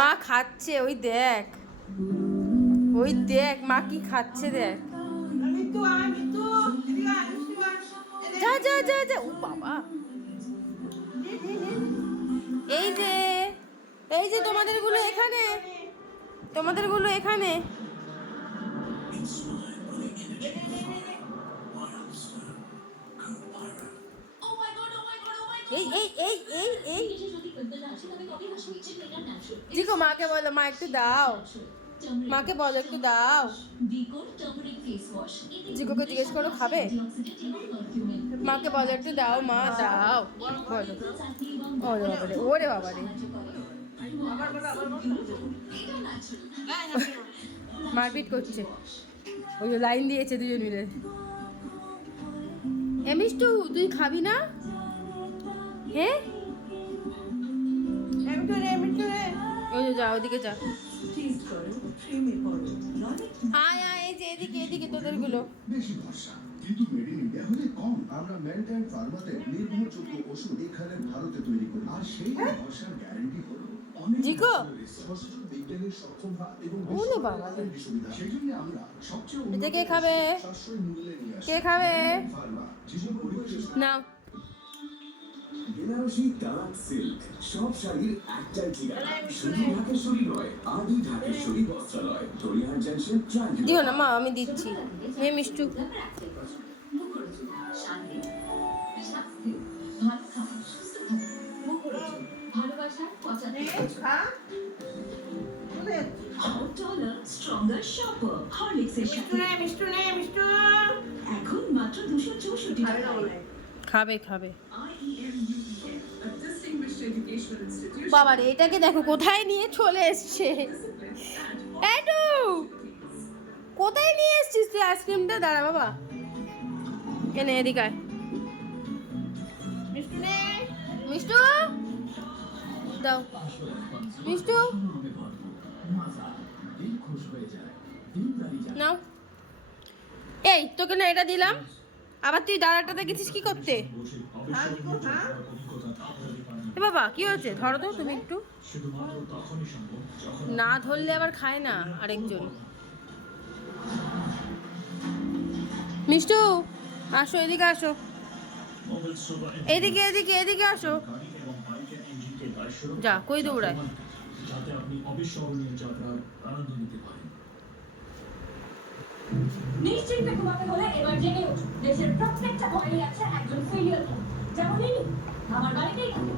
মা খাচ্ছে, ওই দেখ, ওই দেখ মা কি খাচ্ছে দেখ। যা যা যা যা, ও বাবা। এই যে, এই যে তোমাদের গুলো এখানে, তোমাদের গুলো এখানে। এই এই এই এই এই জিকো, মাকে বলো, মা একটু দাও, মাকে বলো একটু দাও। জিকোকে জিজ্ঞেস করো খাবে, মাকে বলো একটু দাও, মা দাও বলো। ওরে বাবারে, ওরে বাবারে, মারপিট করছে, ওই লাইন দিয়েছে দুজন মিলে। মিষ্টু তুই খাবি না? হ্যাঁ, ওই যা, ওদিকে যা। আয় আয়, এই যে এদিকে এদিকে তোদের গুলো। বেশি ভরসা কিন্তু মেড ইন ইন্ডিয়া হলে কম। আমরা মেন্টেন ফার্মাতে নির্ভরযোগ্য ওষুধ এখানে ভারতে তৈরি করি, আর সেই ভরসার গ্যারান্টি হলো জিকো, বিজ্ঞানের সক্ষমতা এবং ওরে বাবা, সুবিধা। সেজন্য আমরা সবচেয়ে এটা কে খাবে? সাশ্রয়ী মূল্যে নিয়ে আসি কে খাবে? ফার্মা, জীবন পরিবেশ নাও। বেনারসি ডার্ক সিল্ক সব শাড়ির একটাই ঠিকানা, শুধু ঢাকেশ্বরী নয়, আদি ঢাকেশ্বরী বস্ত্রালয়, দরিয়ার জংশন, ট্রায়াঙ্গেল। দিও না মা, আমি দিচ্ছি। মেয়ে মিষ্টু, এখন মাত্র 264 টাকা। খাবে খাবে। বাবারে, এটাকে দেখো কোথায় নিয়ে চলে এসছে। এটু, কোথায় নিয়ে এসছিস তুই আইসক্রিমটা? দাঁড়া বাবা, এনে এদিকে আয়। মিষ্টু দাও, মিষ্টু নাও। এই তোকে না এটা দিলাম, আবার তুই দাঁড়াটাতে গেছিস কি করতে? এ বাবা কি হয়েছে? ধরো তো তুমি একটু, না ধরলে আবার খায় না আরেকজন। মিষ্টু আসো, এদিকে আসো, এদিকে এদিকে এদিকে আসো। যা, কই দৌড়ায়। যাতে আপনি অবিস্মরণীয় যাত্রার আনন্দ নিতে পারেন। নিশ্চিন্তে ঘুমাতে হলে এবার জেনে উঠুন, দেশের প্রত্যেকটা ঘরেই আছে একজন ফিলিয়াল, যেমন ইনি আমার বাড়িতেই থাকে।